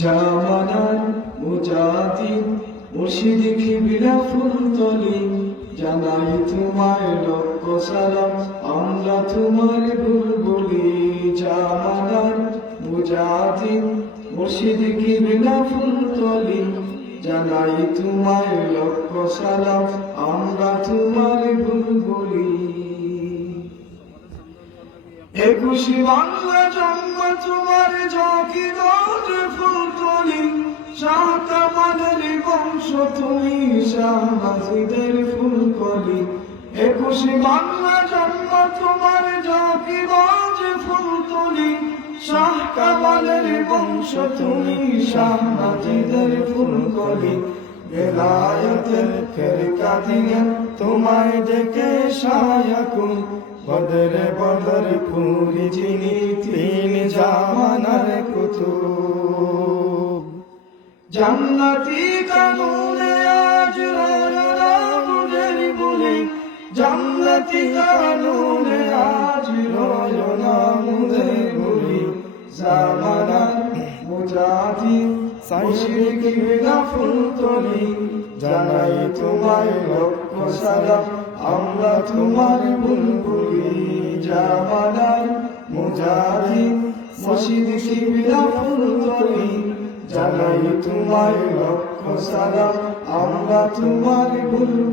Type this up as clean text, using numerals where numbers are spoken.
জামানার মুজাহিদ মুর্শিদ কিবলা ফুলতলি জানাই তোমায় লক্ষ সালাম আমরা তোমার বুলবুলি। জামানার মুজাহিদ মুর্শিদ কিবলা ফুলতলি জানাই তোমায় লক্ষ সালাম আমরা তোমার বুলবুলি। 21 বাংলা জন্ম তোমার জকিগঞ্জ ফুলতলি শাহ কামালের বংশ তুমি শাহবাজীদের ফুলকলি। 21 বাংলা জন্ম তোমার জকিগঞ্জ ফুলতলি শাহ কামালের বংশ তুমি শাহবাজীদের ফুলকলি। বেলায়েতের ফেরকা দিয়ে তোমায় ডেকে শায়াকুন বদরে বদর ফুরি চিনি তিন জামানার কুতুব। জান্নাতি কানুনে আজ রয়নামুদের বলি জান্নাতি কানুনে আজ রয়নামুদের বলি। জামানার মুজাহিদ মুর্শিদ কিবলা ফুলতলি জানাই তোমায় লক্ষ সালাম আমরা তোমার বুলবুলি। জামানার মুজাহিদ মুর্শিদ কিবলা ফুলতলি জানাই তোমায় লক্ষ সালাম আমরা তোমার বুলবুলি।